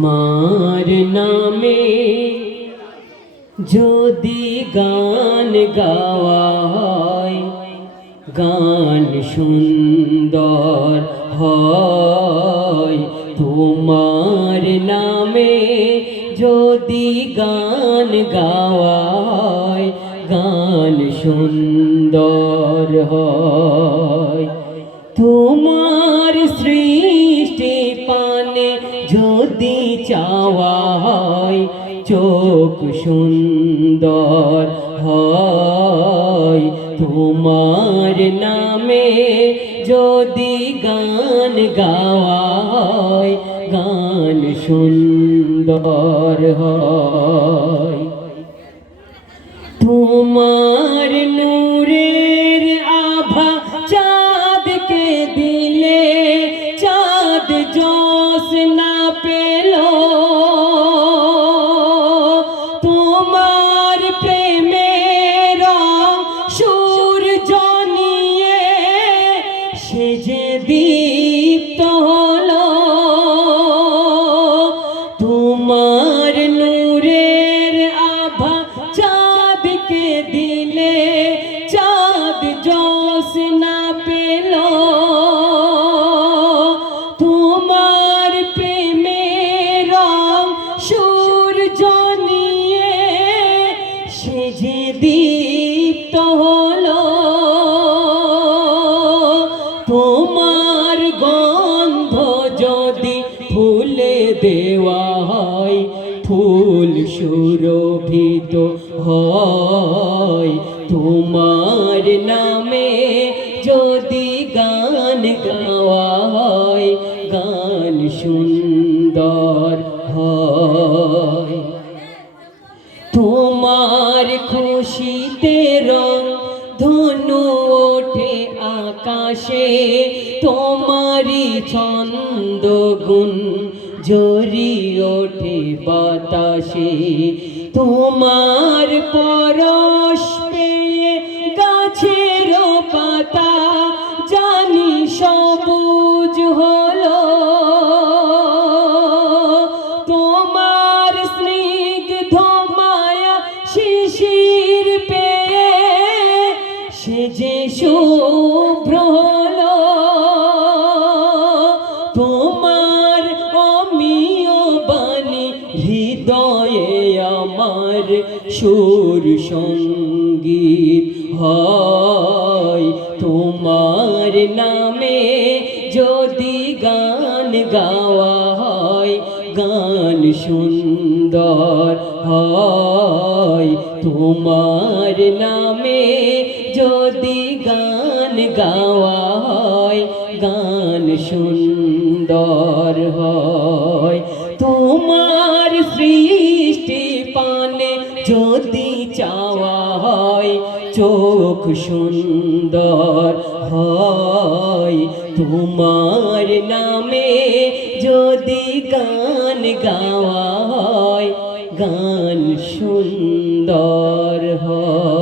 তোমার নামে যদি গান গাওয়া হয়, গান সুন্দর হয়। তোমার নামে যদি গান গাওয়া হয়, গান সুন্দর হয়। তোমার সৃষ্টি পানে যদি চাওয়া হয়, চোখ সুন্দর হয়। তোমার নামে যদি গান গাওয়া হয়, গান সুন্দর হয়। তোমার নূরের আভা চাঁদকে দিলে, চাঁদ যশ না পেল। তোমার প্রেমের সূর্য নিয়ে সে যে দীপ্ত হলো। তোমার নূরের আভা চাঁদকে দিলে, চাঁদ যশ না পেল। তোমার প্রেমের সূর্য নিয়ে সে যে দীপ্ত হলো। তোমার গন্ধ যদি ফুলে দেওয়া হয়, ফুল সুরভিত হয়। তোমার নামে যদি গান গাওয়া হয়, গান সুন্দর হয়। তোমার খুশিতে রং ধনু ওঠে আকাশে, তোমারি ছন্দ গুণ ঝরি ওঠে বাতাসে। তোমার পরশ পেয়ে গাছের পাতা জানি সবুজ হলো। তোমার স্নিগ্ধ মায়া শিশির পেয়ে সে যে শুভ্র হলো। তোমার অমিয় বাণী হৃদয়ে আমার সুর সঙ্গীত হয়। তোমার নামে যদি গান গাওয়া হয়, গান সুন্দর হয়। তোমার নামে যদি গান গাওয়া হয়, গান সুন্দর হয়। তোমার সৃষ্টি পানে যদি চাওয়া হয়, চোখ সুন্দর হয়। তোমার নামে যদি গান গাওয়া হয়, গান সুন্দর হয়।